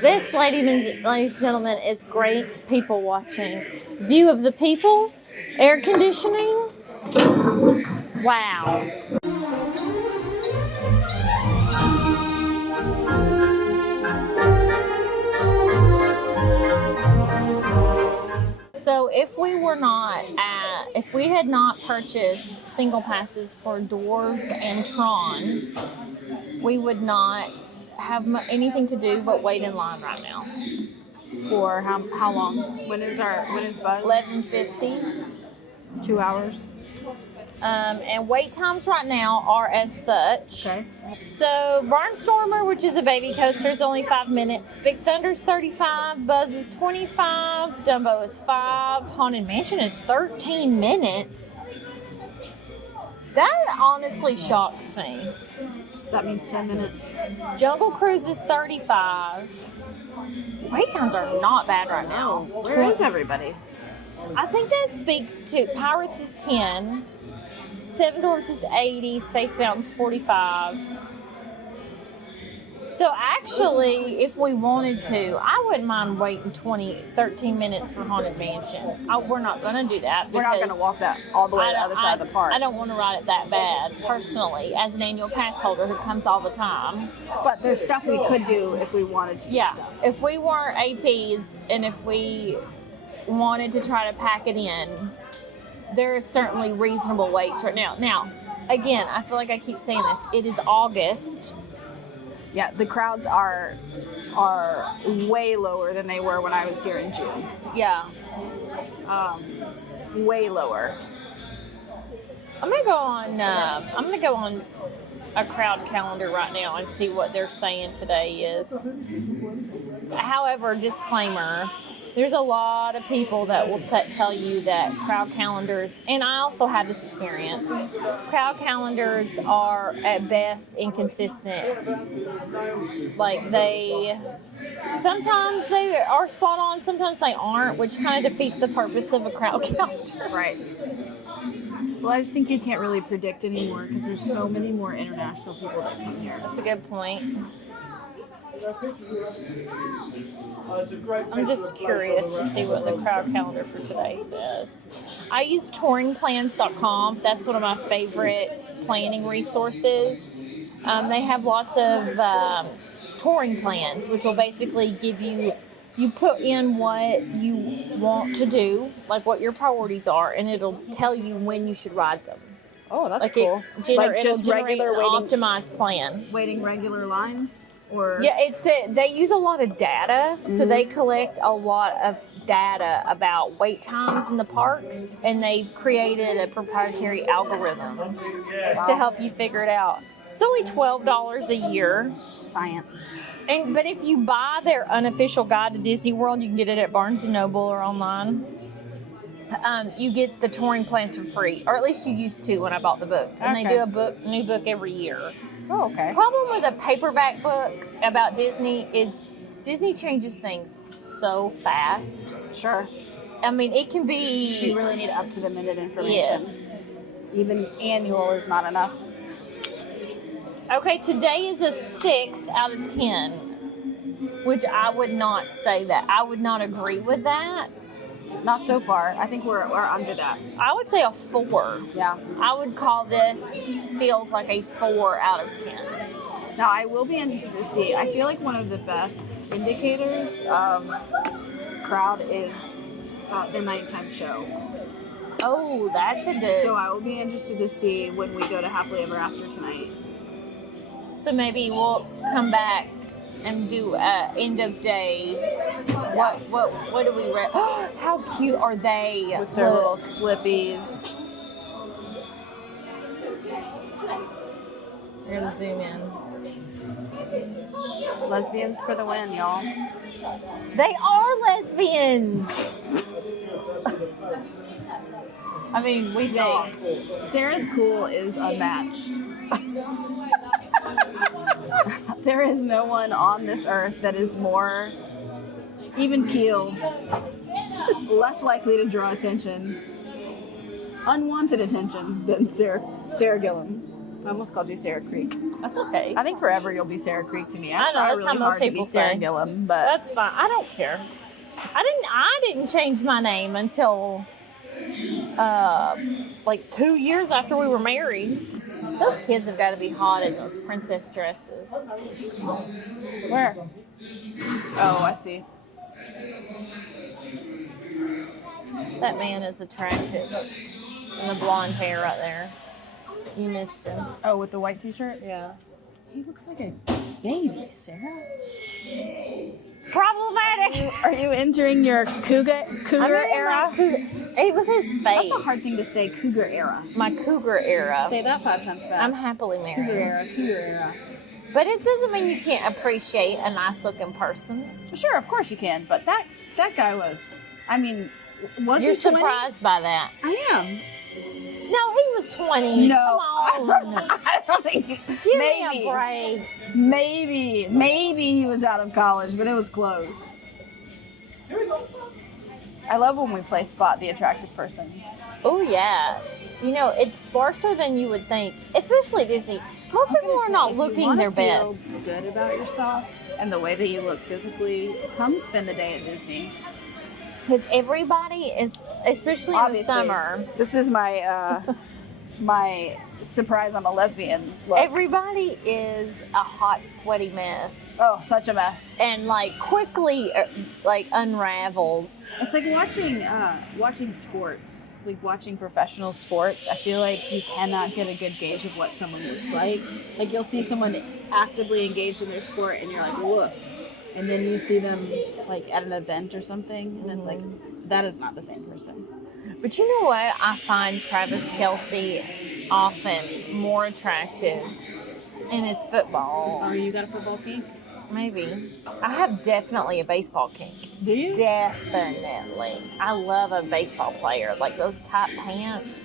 This, ladies and gentlemen, is great people watching. View of the people, air conditioning. Wow. So if we had not purchased single passes for Dwarves and Tron, we would not have anything to do but wait in line right now. For how long? When is Buzz? 11:50. 2 hours. And wait times right now are as such. Okay. So Barnstormer, which is a baby coaster, is only 5 minutes. Big Thunder's 35. Buzz is 25. Dumbo is 5. Haunted Mansion is 13 minutes. That honestly shocks me. That means 10 minutes. Jungle Cruise is 35. Wait times are not bad right now. Where is everybody? I think that speaks to Pirates is 10. Seven Dwarfs is 80. Space Mountain's 45. So actually, if we wanted to, I wouldn't mind waiting 13 minutes for Haunted Mansion. We're not going to do that. We're not going to walk that all the way to the other side of the park. I don't want to ride it that bad, personally, as an annual pass holder who comes all the time. But there's stuff we could do if we wanted to. Yeah. If we weren't APs and if we wanted to try to pack it in, there is certainly reasonable waits right now. Now, again, I feel like I keep saying this. It is August. Yeah, the crowds are way lower than they were when I was here in June. Yeah. Way lower. I'm gonna go on a crowd calendar right now and see what they're saying today is. However, disclaimer, there's a lot of people that will tell you that crowd calendars, and I also had this experience, crowd calendars are at best inconsistent. Like sometimes they are spot on, sometimes they aren't, which kind of defeats the purpose of a crowd calendar. Right. Well, I just think you can't really predict anymore because there's so many more international people that come here. That's a good point. I'm just curious to see what the crowd calendar for today says. I use touringplans.com. That's one of my favorite planning resources. They have lots of touring plans, which will basically give you put in what you want to do, like what your priorities are, and it'll tell you when you should ride them. Oh, that's like cool. It'll generate an optimized plan. Waiting regular lines? Or yeah, they use a lot of data, so they collect a lot of data about wait times in the parks, and they've created a proprietary algorithm to help you figure it out. It's only $12 a year. Science. But if you buy their unofficial guide to Disney World, you can get it at Barnes & Noble or online. You get the touring plans for free, or at least you used to when I bought the books. And they do a new book every year. Oh, okay. Problem with a paperback book about Disney is Disney changes things so fast. Sure. I mean, it can be... You really need up-to-the-minute information. Yes. Even annual is not enough. Okay, today is a 6 out of 10, which I would not say that. I would not agree with that. Not so far. I think we're under that. I would say a 4. Yeah. I would call this feels like a 4 out of 10. Now, I will be interested to see. I feel like one of the best indicators of crowd is the nighttime show. Oh, that's a good... So I will be interested to see when we go to Happily Ever After tonight. So maybe we'll come back and do end of day. What do we read? How cute are they? With their little slippies. We're gonna zoom in. Lesbians for the win, y'all. They are lesbians. I mean, we think Sarah's cool is unmatched. There is no one on this earth that is more even-keeled, less likely to draw attention, unwanted attention than Sarah Gillen. I almost called you Sarah Creek. That's okay. I think forever you'll be Sarah Creek to me. I know, try that's really how most hard to people be Sarah say. Gillum, but That's fine. I don't care. I didn't change my name until like 2 years after we were married. Those kids have got to be hot in those princess dresses. where? Oh, I see. That man is attractive. And the blonde hair right there. You missed him. Oh, with the white t-shirt? Yeah. He looks like a baby, Sarah. Problematic. Are you entering your cougar era? It was his face. That's a hard thing to say, cougar era. My cougar era. Say that 5 times fast. I'm happily married. Cougar era. But it doesn't mean you can't appreciate a nice looking person. Sure, of course you can, but that guy was, I mean, was You're he 20? surprised by that. I am. No, he was 20. No. Come on. I don't think. Give me a break. Maybe he was out of college, but it was close. I love when we play Spot the Attractive Person. Oh, yeah. You know, it's sparser than you would think, especially Disney. Most people are not looking their best. If you want to feel good about yourself and the way that you look physically, come spend the day at Disney. Because everybody is, especially in the summer. This is my my surprise I'm a lesbian look. Everybody is a hot, sweaty mess. Oh, such a mess. And like quickly like unravels. It's like watching sports, like watching professional sports. I feel like you cannot get a good gauge of what someone looks like. Like you'll see someone actively engaged in their sport and you're like, woof. And then you see them like at an event or something and it's like, that is not the same person. But you know what? I find Travis Kelce often more attractive in his football. Oh, you got a football kink? Maybe. I have definitely a baseball kink. Do you? Definitely. I love a baseball player. Like those tight pants.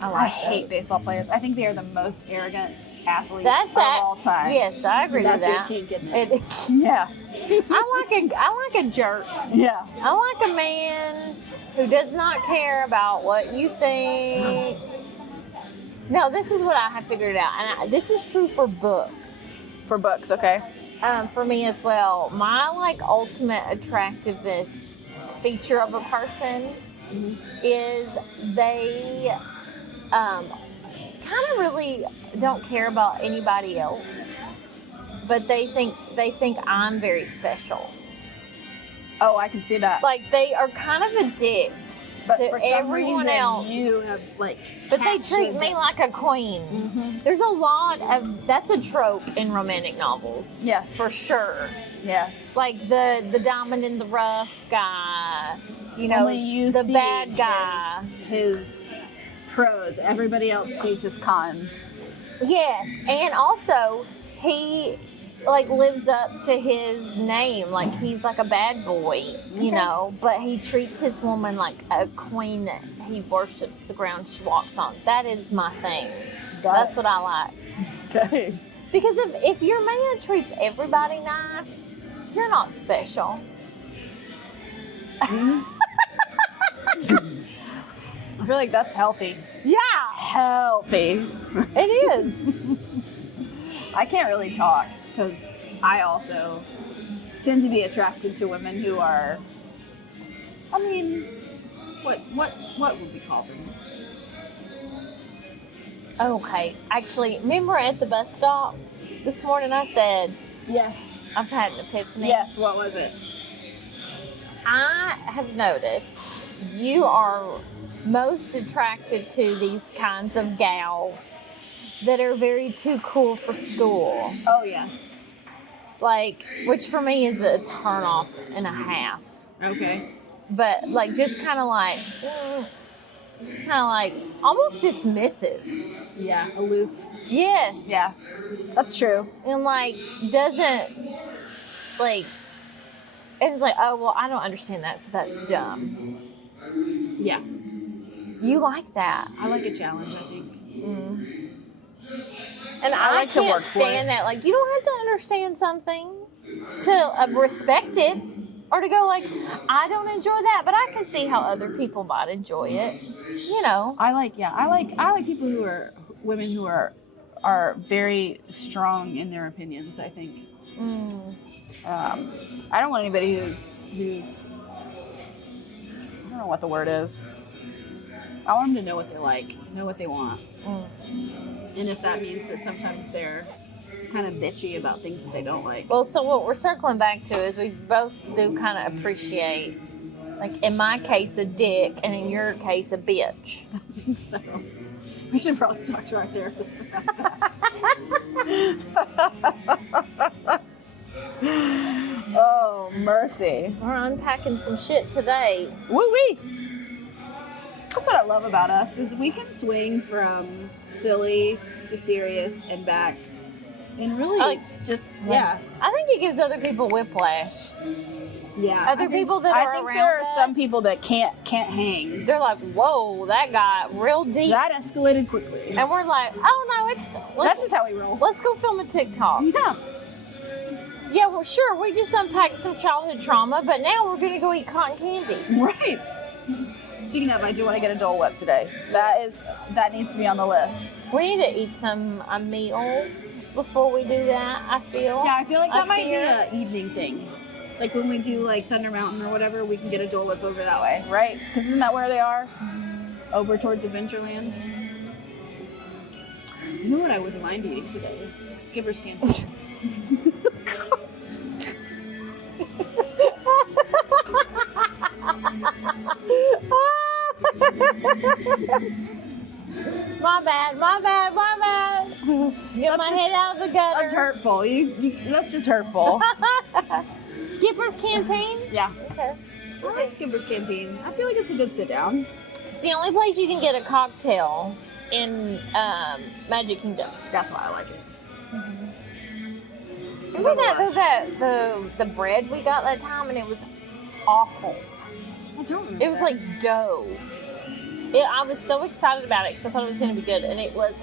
I hate baseball players. I think they are the most arrogant athletes of That's all time. Yes, I agree with that. That's your kink, isn't it? It is. Yeah. I like a jerk. Yeah. I like a man who does not care about what you think. No, this is what I have figured out, and this is true for books. For books, okay. For me as well. My like ultimate attractiveness feature of a person is they kind of really don't care about anybody else, but they think I'm very special. Oh, I can see that. Like they are kind of a dick But to for some everyone reason, else. you have like. But they treat me like a queen. Mm-hmm. There's a lot of that's a trope in romantic novels. Yeah, for sure. Yeah. Like the diamond in the rough guy, you know, the bad guy. His pros. Everybody else sees his cons. Yes, and also he like lives up to his name. Like he's like a bad boy, you know, but he treats his woman like a queen that he worships the ground she walks on. That is my thing. That's what I like. Okay. Because if your man treats everybody nice, you're not special. I feel like that's healthy. Yeah, Healthy. it is. I can't really talk because I also tend to be attracted to women who are, I mean, what would we call them? Okay, actually, remember at the bus stop this morning I said, Yes. I've had an epiphany. Yes, what was it? I have noticed you are most attracted to these kinds of gals that are very too cool for school. Oh, yes. Like, which for me is a turnoff and a half. Okay. But like, just kind of like almost dismissive. Yeah, aloof. Yes. Yeah, that's true. And like, doesn't like, and it's like, oh, well, I don't understand that, so that's dumb. Yeah. You like that. I like a challenge, I think. And I like to can't work for stand it. that. Like, you don't have to understand something to respect it, or to go like, I don't enjoy that, but I can see how other people might enjoy it. You know. I like people women who are very strong in their opinions, I think. I don't want anybody who's I don't know what the word is. I want them to know what they like, know what they want. And if that means that sometimes they're kind of bitchy about things that they don't like. Well, so what we're circling back to is we both do kind of appreciate, like in my case, a dick, and in your case, a bitch. I think so. We should probably talk to our therapist about that. Oh, mercy. We're unpacking some shit today. Woo-wee! That's what I love about us, is we can swing from silly to serious and back. And really I think it gives other people whiplash. Yeah. Other people that are around there are us, some people that can't hang. They're like, whoa, that got real deep. That escalated quickly. And we're like, oh no, that's just how we roll. Let's go film a TikTok. Yeah. Yeah, well, sure, we just unpacked some childhood trauma, but now we're going to go eat cotton candy. Right. Speaking of, I do want to get a Dole Whip today. That needs to be on the list. We need to eat a meal before we do that, I feel. Yeah, I feel like that might be an evening thing. Like when we do like Thunder Mountain or whatever, we can get a Dole Whip over that way, right? Because isn't that where they are? Over towards Adventureland. You know what I wouldn't mind eating today? Skipper's Canteen. My bad. Get my head out of the gutter. That's hurtful. That's just hurtful. Skipper's Canteen? Yeah. Okay. I like Skipper's Canteen. I feel like it's a good sit down. It's the only place you can get a cocktail in Magic Kingdom. That's why I like it. Remember the bread we got that time, and it was awful. I don't remember. It was like dough. I was so excited about it because I thought it was going to be good, and it was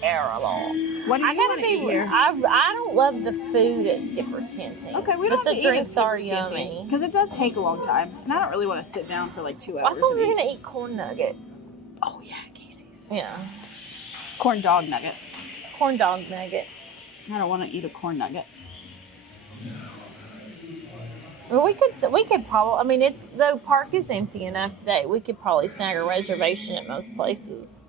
terrible. What do you want to eat here? I don't love the food at Skipper's Canteen. Okay, we don't but have the to drinks eat at are Skipper's yummy. Because it does take a long time, and I don't really want to sit down for like 2 hours. I thought we were going to eat corn nuggets. Oh yeah, Casey. Yeah. Corn dog nuggets. Corn dog nuggets. I don't want to eat a corn nugget. Well, we could probably. I mean, the park is empty enough today. We could probably snag a reservation at most places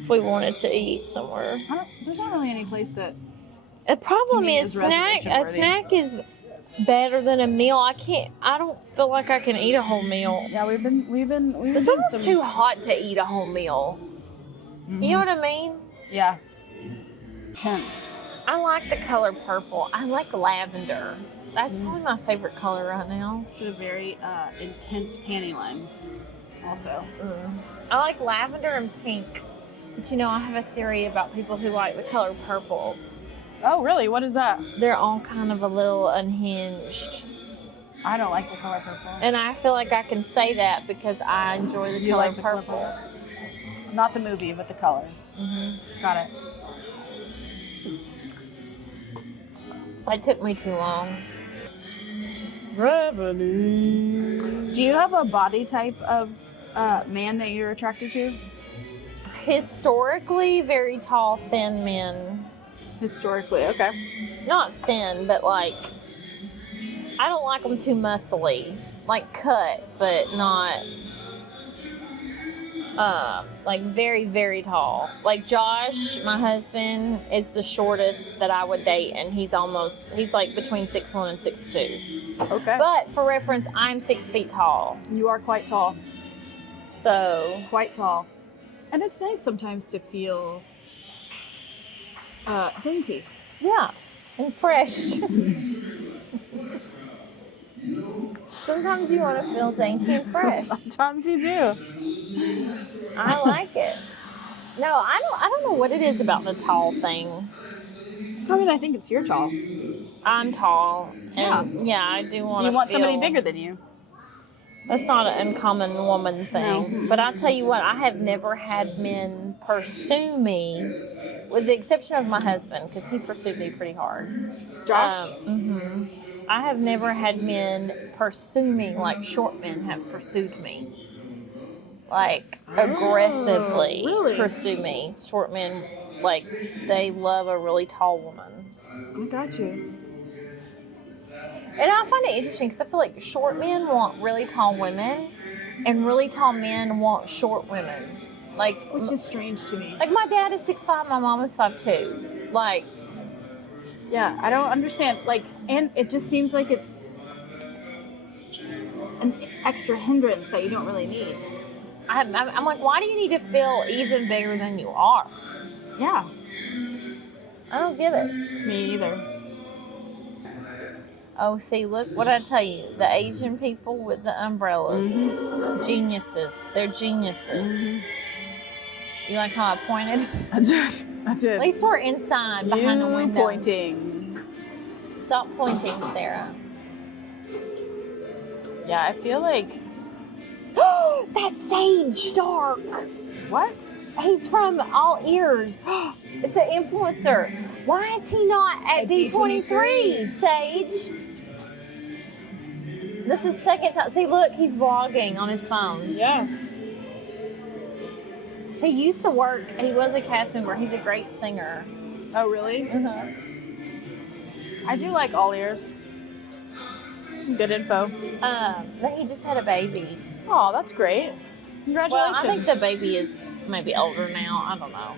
if we wanted to eat somewhere. There's not really any place that. The problem is a snack is better than a meal. I don't feel like I can eat a whole meal. Yeah, we've been. It's almost too hot to eat a whole meal. Mm-hmm. You know what I mean? Yeah. Tense. I like the color purple. I like lavender. That's probably my favorite color right now. It's a very intense panty line also. I like lavender and pink. But you know, I have a theory about people who like the color purple. Oh, really? What is that? They're all kind of a little unhinged. I don't like the color purple. And I feel like I can say that because I enjoy the color purple. Not the movie, but the color. Mm-hmm. Got it. It took me too long. Revenue. Do you have a body type of man that you're attracted to? Historically, very tall, thin men. Historically, okay. Not thin, but like, I don't like them too muscly. Like cut, but not like very, very tall. Like Josh, my husband, is the shortest that I would date, and he's like between 6'1" and 6'2". Okay. But for reference, I'm 6 feet tall. You are quite tall. So. Quite tall. And it's nice sometimes to feel dainty. Yeah. And fresh. Sometimes you want to feel dainty and fresh. Sometimes you do. I like it. No, I don't know what it is about the tall thing. I mean, I think it's you're tall. I'm tall. And yeah, I do want to You want somebody bigger than you. That's not an uncommon woman thing. No. But I'll tell you what, I have never had men pursue me, with the exception of my husband, because he pursued me pretty hard. Josh? I have never had men pursue me like short men have pursued me. like aggressively really? pursue me. Short men, like, they love a really tall woman. I got you. And I find it interesting because I feel like short men want really tall women, and really tall men want short women. Like, Which is strange to me. like my dad is 6'5", my mom is 5'2". Like, yeah, I don't understand. Like, and it just seems like it's an extra hindrance that you don't really need. I'm like, why do you need to feel even bigger than you are? Yeah, I don't get it. me either. Oh, see, look what I tell you. The Asian people with the umbrellas. Geniuses. They're geniuses. You like how I pointed? I did. At least we're inside behind the window. Pointing. Stop pointing, Sarah. Yeah, I feel like... That's Sage Stark. What? He's from All Ears. It's an influencer. Why is he not at D23, Sage? This is second time. See, look, he's vlogging on his phone. Yeah. He used to work, he was a cast member. He's a great singer. Oh, really? Uh-huh. I do like All Ears. Some good info. But he just had a baby. Oh, that's great. Congratulations. Well, I think the baby is maybe older now. I don't know.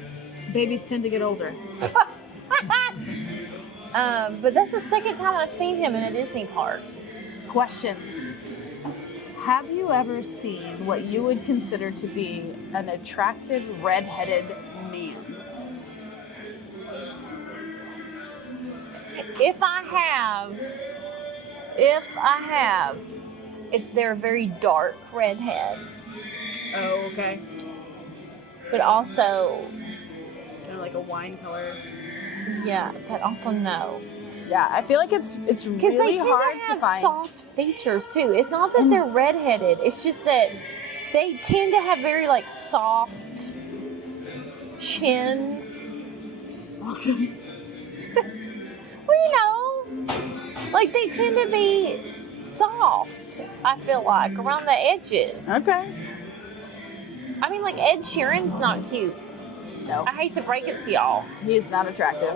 Babies tend to get older. But that's the second time I've seen him in a Disney park. Question. Have you ever seen what you would consider to be an attractive red-headed man? If they're very dark redheads, Oh, okay. but also, Kind of like a wine color. yeah, but also no. Yeah, I feel like it's Because really they tend hard to have find. soft features too. It's not that they're redheaded. It's just that they tend to have very like soft chins. Okay. Well, you know, like they tend to be soft. I feel like around the edges. Okay. I mean, like Ed Sheeran's not cute. No, I hate to break it to y'all. he is not attractive.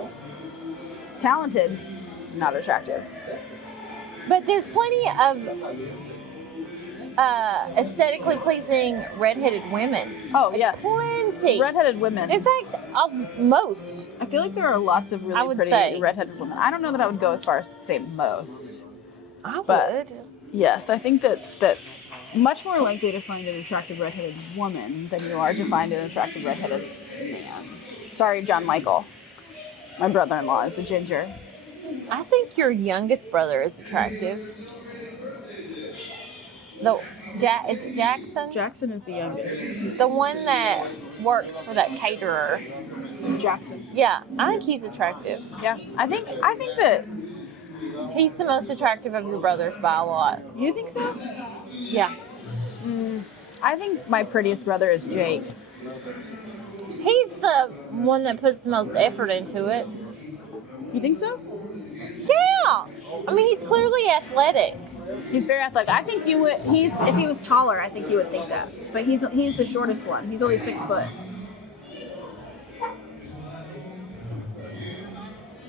Talented, not attractive. But there's plenty of aesthetically pleasing redheaded women. Oh, Like, yes. plenty. Redheaded women. In fact, most. I feel like there are lots of I really would pretty say. redheaded women. I don't know that I would go as far as to say most. I But- would. Yes, I think that much more likely to find an attractive redheaded woman than you are to find an attractive redheaded man. Sorry, John Michael. My brother-in-law is a ginger. I think your youngest brother is attractive. Is it Jackson? Jackson is the youngest. The one that works for that caterer. Jackson. Yeah, I think he's attractive. Yeah, I think that. He's the most attractive of your brothers by a lot. You think so? Yeah. I think my prettiest brother is Jake. He's the one that puts the most effort into it. You think so? Yeah. I mean, he's clearly athletic. He's very athletic. I think you would. If he was taller, I think you would think that. But he's the shortest one. He's only 6 foot.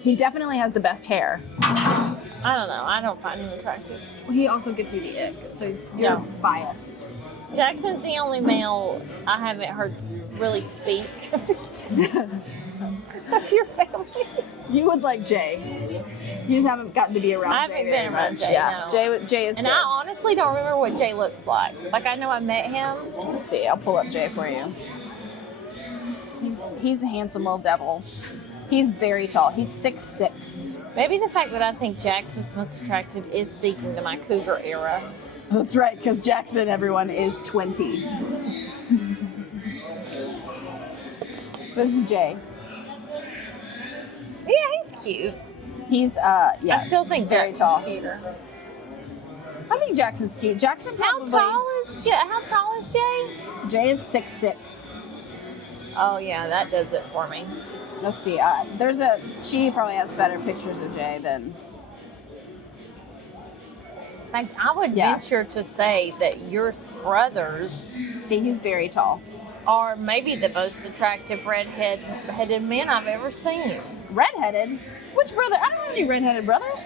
He definitely has the best hair. I don't know. I don't find him attractive. He also gives you the ick, so you're Yeah. biased. Jackson's the only male I haven't heard really speak of your family. You would like Jay. You just haven't gotten to be around I Jay. haven't very been around much. Jay, Yeah, no. Jay is And good. I honestly don't remember what Jay looks like. Like, I know I met him. Let's see. I'll pull up Jay for you. He's a handsome little devil. He's very tall. He's 6'6". Maybe the fact that I think Jackson's most attractive is speaking to my cougar era. That's right, because Jackson, everyone, is 20. This is Jay. Yeah, he's cute. He's yeah. I still think very Jackson's tall. cuter. I think Jackson's cute. Jackson How probably. tall is Jay? Jay is 6'6". Oh yeah, that does it for me. Let's see. She probably has better pictures of Jay than. Like, I would Yeah. venture to say that your brothers See, he's very tall. are maybe the most attractive redheaded men I've ever seen. Redheaded? Which brother? I don't have any redheaded brothers.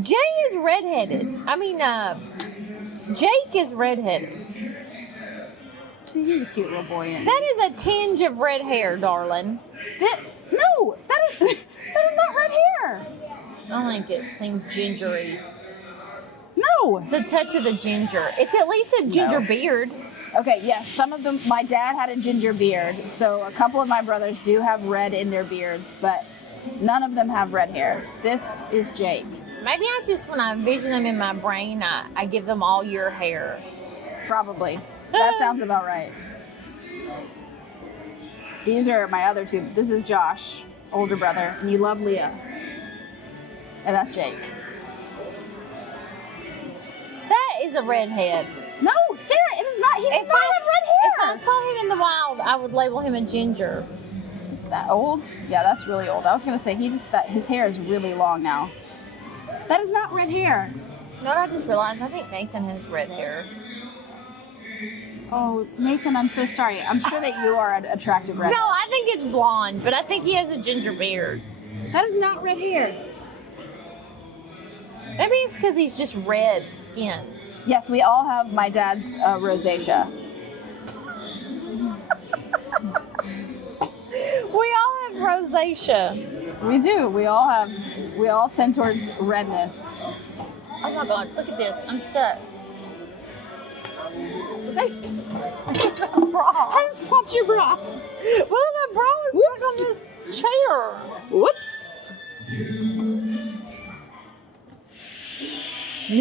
Jay is redheaded. I mean, Jake is redheaded. See, he's a cute little boy. That is a tinge of red hair, darling. No, that is not red hair. I think it seems gingery. No. It's a touch of the ginger. It's at least a ginger No. beard. Okay, yes, some of them, my dad had a ginger beard, so a couple of my brothers do have red in their beards, but none of them have red hair. This is Jake. Maybe I just, when I envision them in my brain, I give them all your hair. Probably. That sounds about right. These are my other two. This is Josh, older brother, and you love Leah. And that's Jake. That is a redhead. No, Sarah, it is not. He does not have red If I hair. saw him in the wild, I would label him a ginger. Is that old? Yeah, that's really old. I was gonna say his hair is really long now. That is not red hair. You know what I just realized? I think Nathan has red hair. Oh, Nathan, I'm so sorry. I'm sure that you are an attractive red. No, I think it's blonde, but I think he has a ginger beard. That is not red hair. Maybe it's because he's just red skinned. Yes, we all have my dad's rosacea. We all have rosacea. We do. We all tend towards redness. Oh my god, look at this. I'm stuck. Hey, it's a bra. I just popped your bra. Well, my bra is stuck on this chair. Whoops. New